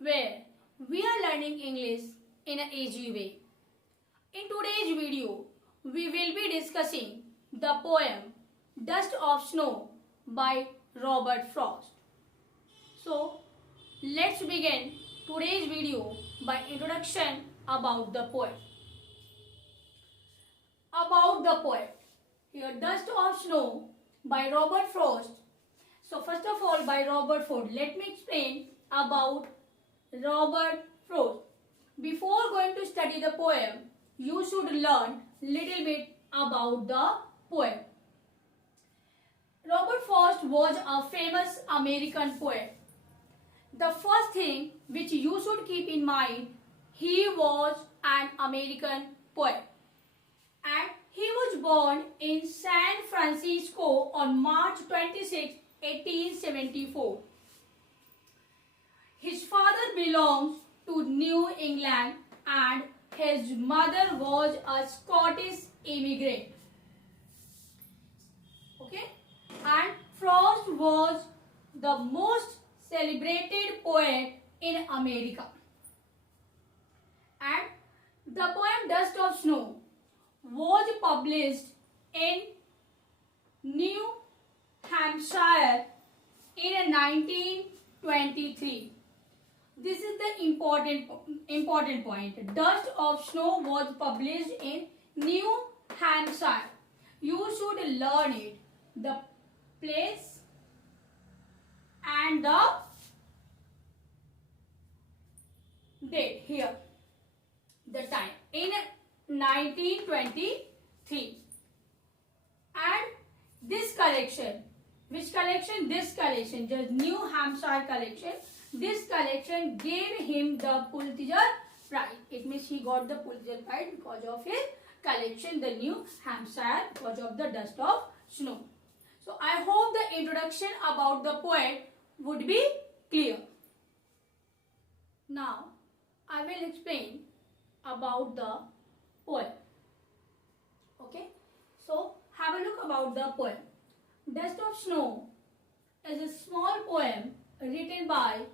where we are learning English in an easy way. In today's video, we will be discussing the poem Dust of Snow by Robert Frost. So, let's begin today's video by introduction about the poem. About the poem. Here, Dust of Snow by Robert Frost. So, first of all, by Robert Frost. Let me explain about Robert Frost. Before going to study the poem, you should learn little bit about the poem. Robert Frost was a famous American poet. The first thing which you should keep in mind, he was an American poet. And he was born in San Francisco on March 26, 1874. His father belongs to New England and his mother was a Scottish immigrant. Okay? And Frost was the most celebrated poet in America. And the poem Dust of Snow was published in New Hampshire in 1923. This is the important point. Dust of Snow was published in New Hampshire. You should learn it. The place and the date here. The time. In 1923. And this collection. Which collection? This collection. Just New Hampshire collection. This collection gave him the Pulitzer Prize. It means he got the Pulitzer Prize because of his collection, the New Hampshire, because of the Dust of Snow. So I hope the introduction about the poet would be clear. Now I will explain about the poem. Okay. So have a look about the poem. Dust of Snow is a small poem written by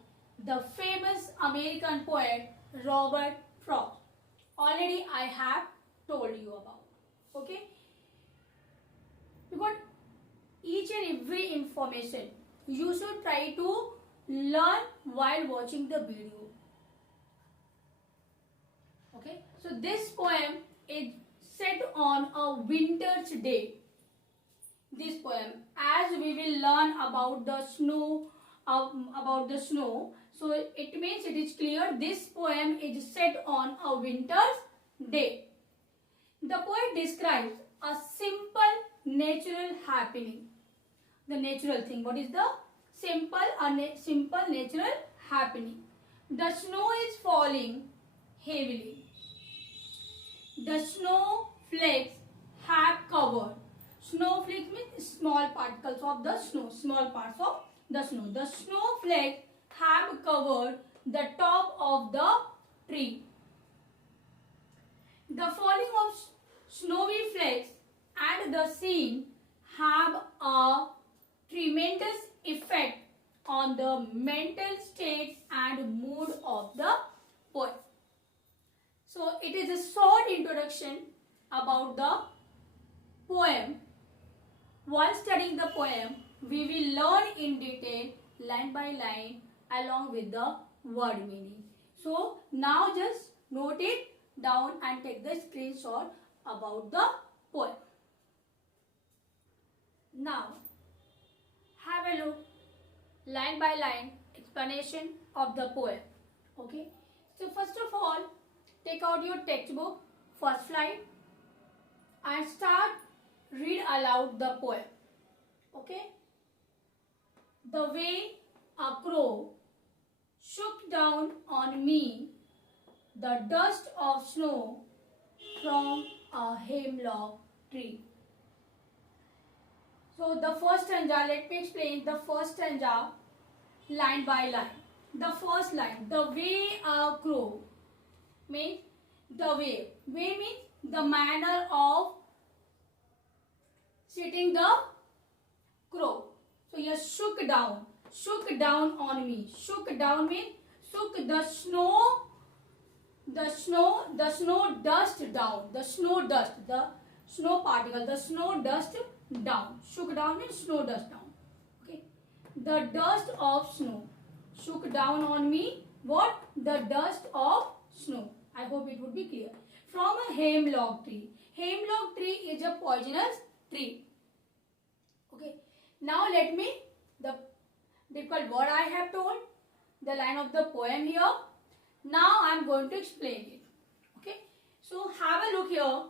the famous American poet Robert Frost. Already I have told you about. Okay? Because each and every information you should try to learn while watching the video. Okay? So this poem is set on a winter's day. This poem, as we will learn about the snow, so it means it is clear this poem is set on a winter's day. The poet describes a simple natural happening. The natural thing. What is the simple natural happening? The snow is falling heavily. The snowflakes have covered. Snowflakes means small particles of the snow, small parts of the snow. The snowflakes have covered the top of the tree. The falling of snowy flakes and the scene have a tremendous effect on the mental state and mood of the poet. So it is a short introduction about the poem. While studying the poem, we will learn in detail, line by line, along with the word meaning. So now just note it down and take the screenshot about the poem. Now have a look, line by line, explanation of the poem. Okay. So first of all, take out your textbook, first slide, and start read aloud the poem. Okay. The way a crow shook down on me the dust of snow from a hemlock tree. So the first stanza, let me explain the first stanza line by line. The first line, the way a crow means the way. Way means the manner of sitting the crow. So here shook down on me. Shook down means Shook the snow dust down. The snow dust, the snow particle, the snow dust down. Shook down means snow dust down. Okay. The dust of snow shook down on me. What? The dust of snow. I hope it would be clear. From a hemlock tree. Hemlock tree is a poisonous tree. Okay. Now let me, the difficult word I have told, the line of the poem here. Now I am going to explain it. Okay. So have a look here.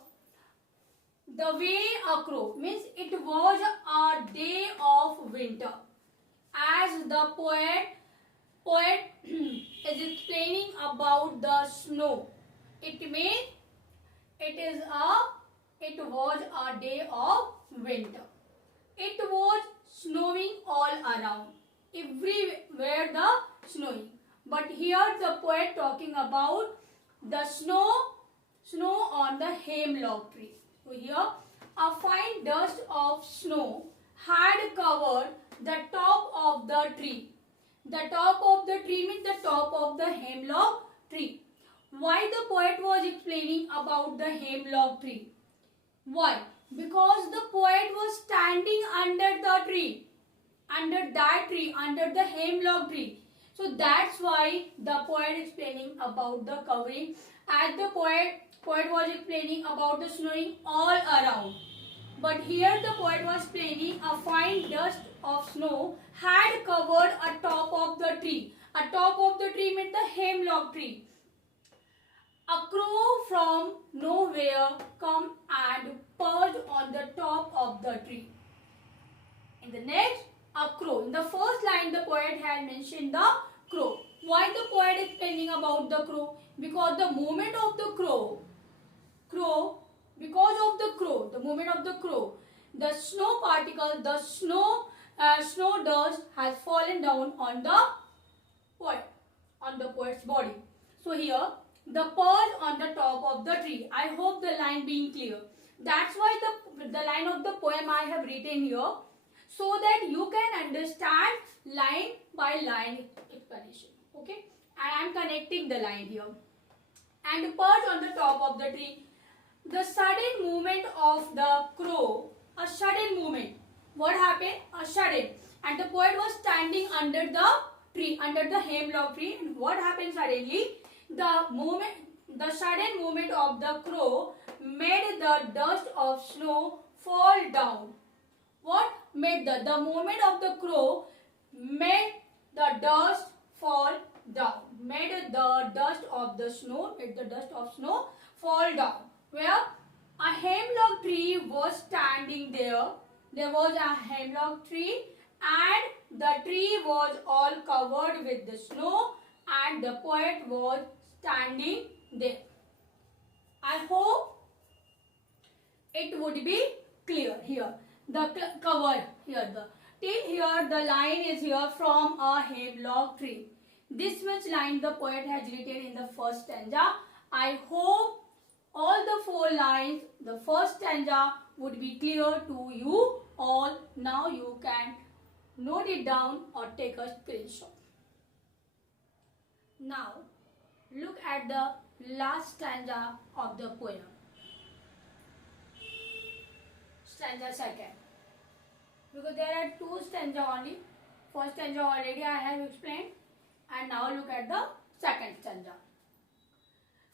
The way a crow means it was a day of winter. As the poet is explaining about the snow. It means it was a day of winter. It was snowing all around. Everywhere the snowing. But here the poet talking about the snow on the hemlock tree. So here a fine dust of snow had covered the top of the tree. The top of the tree means the top of the hemlock tree. Why the poet was explaining about the hemlock tree? Why? Because the poet was standing under the tree. Under that tree, under the hemlock tree. So that's why the poet is explaining about the covering. As the poet was explaining about the snowing all around. But here the poet was explaining a fine dust of snow had covered a top of the tree. A top of the tree means the hemlock tree. A crow from nowhere come and perched on the top of the tree. In the next, a crow. In the first line, the poet had mentioned the crow. Why the poet is explaining about the crow? Because the movement of the the snow particle, the snow dust has fallen down on the poet's body. So here, the perch on the top of the tree. I hope the line being clear. That's why the line of the poem I have written here, so that you can understand line by line explanation. Okay, and I am connecting the line here. And perch on the top of the tree. The sudden movement of the crow, a sudden movement. What happened? A sudden. And the poet was standing under the tree, under the hemlock tree. And what happened suddenly? The sudden movement of the crow made the dust of snow fall down. What made the movement of the crow made the dust fall down. Made the dust of snow fall down. Where a hemlock tree was standing there. There was a hemlock tree and the tree was all covered with the snow and the poet was standing there. I hope it would be clear here. The cover here, till here the line is here from a hemlock tree. This much line the poet has written in the first stanza. I hope all the 4 lines, the first stanza would be clear to you all. Now you can note it down or take a screenshot. Now look at the last stanza of the poem. Stanza second. Because there are 2 stanza only. First stanza already I have explained. And now look at the second stanza.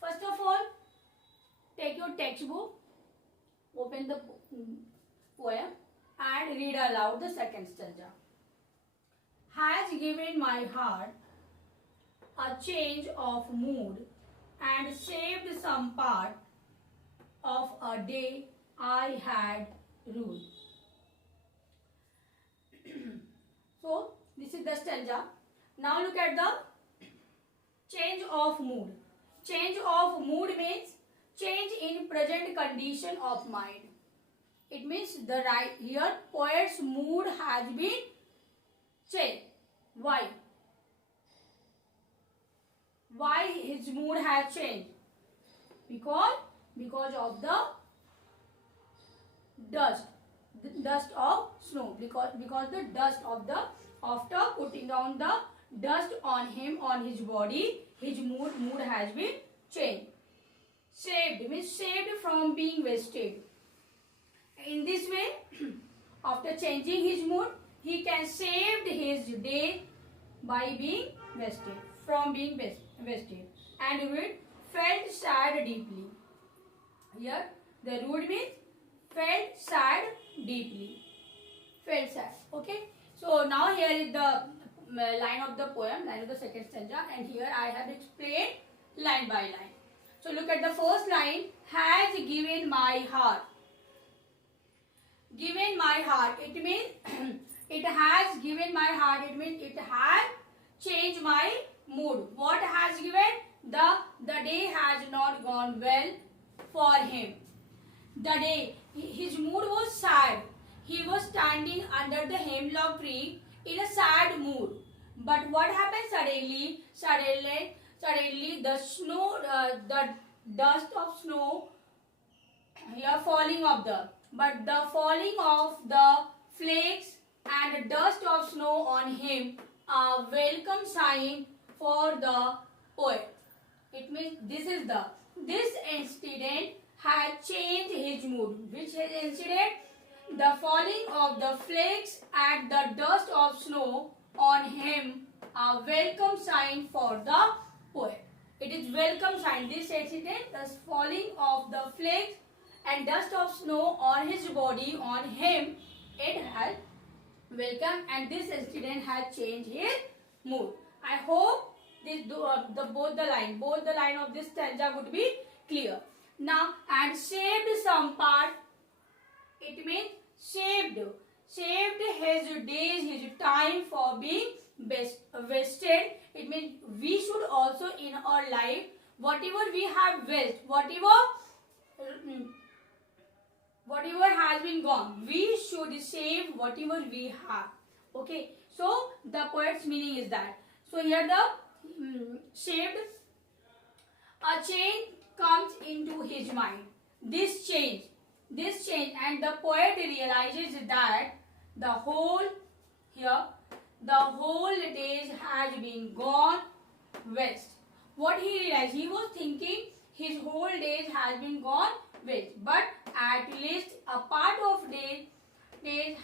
First of all, take your textbook, open the poem and read aloud the second stanza. Has given my heart a change of mood and saved some part of a day I had ruled. So, this is the stanza. Now look at the change of mood. Change of mood means change in present condition of mind. It means the here poet's mood has been changed. Why? Why his mood has changed? Because of the dust of snow. Because the dust of after putting down the dust on him, on his body, his mood has been changed. Saved means saved from being wasted. In this way, after changing his mood, he can save his day by being wasted, from being wasted. And Rude felt sad deeply. Here, the Rude means felt sad deeply. Felt sad. Okay. So now here is the line of the poem, line of the second stanza, and here I have explained line by line. So look at the first line. Has given my heart. Given my heart. It means it has given my heart. It means it has changed my mood. What has given? The day has not gone well for him. The day, his mood was sad. He was standing under the hemlock tree in a sad mood. But what happened suddenly? Suddenly the snow, the dust of snow here falling of the falling of the flakes and the dust of snow on him a welcome sign for the poet. It means this incident had changed his mood. Which incident? The falling of the flakes and the dust of snow on him a welcome sign for the poet. It is welcome sign. This incident, the falling of the flakes and dust of snow on his body, on him, it had welcome, and this incident had changed his mood. I hope this both the line of this stanza would be clear. Now, and saved some part. It means saved his days, his time for being wasted. It means we should also in our life, whatever we have wasted, whatever has been gone, we should save whatever we have. Okay, so the poet's meaning is that. So here the saved, a change comes into his mind. This change, and the poet realizes that the whole days has been gone west. What he realized, he was thinking his whole days has been gone west, but at least a part of days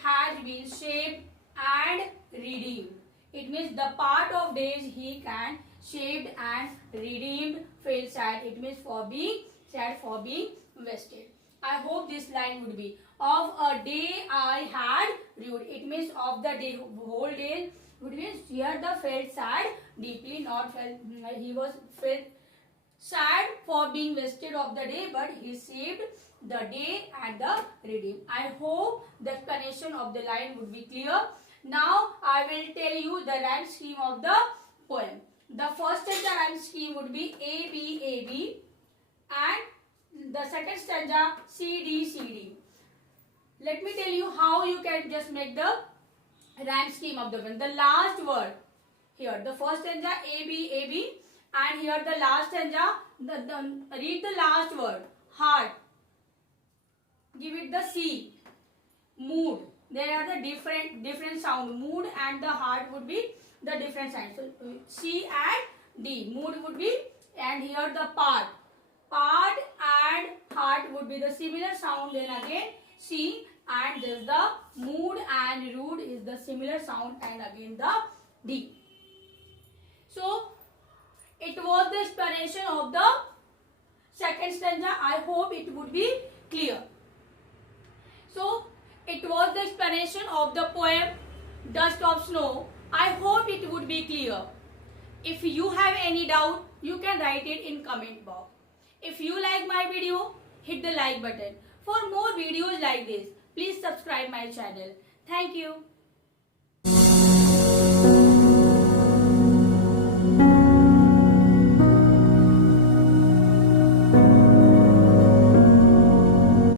has been saved and redeemed. It means the part of days he can saved and redeemed. Felt sad. It means for being sad, for being wasted. I hope this line would be of a day I had rued. It means of the day, whole day. Would mean here the felt sad deeply, not felt. He was felt sad for being wasted of the day, but he saved the day and the redeemed. I hope the explanation of the line would be clear. Now I will tell you the rhyme scheme of the poem. The first stanza rhyme scheme would be A B A B, and the second stanza C D C D. Let me tell you how you can just make the rhyme scheme of the poem. The last word here, the first stanza A B, and here the last stanza. Read the last word heart. Give it the C. Mood. There are the different sound. Mood and the heart would be the different signs. So C and D. Mood would be, and here the part. Part and heart would be the similar sound. Then again C, and there's the mood and rude is the similar sound, and again the D. So it was the explanation of the second stanza. I hope it would be clear. So it was the explanation of the poem Dust of Snow. I hope it would be clear. If you have any doubt, you can write it in comment box. If you like my video, hit the like button. For more videos like this, please subscribe my channel. Thank you.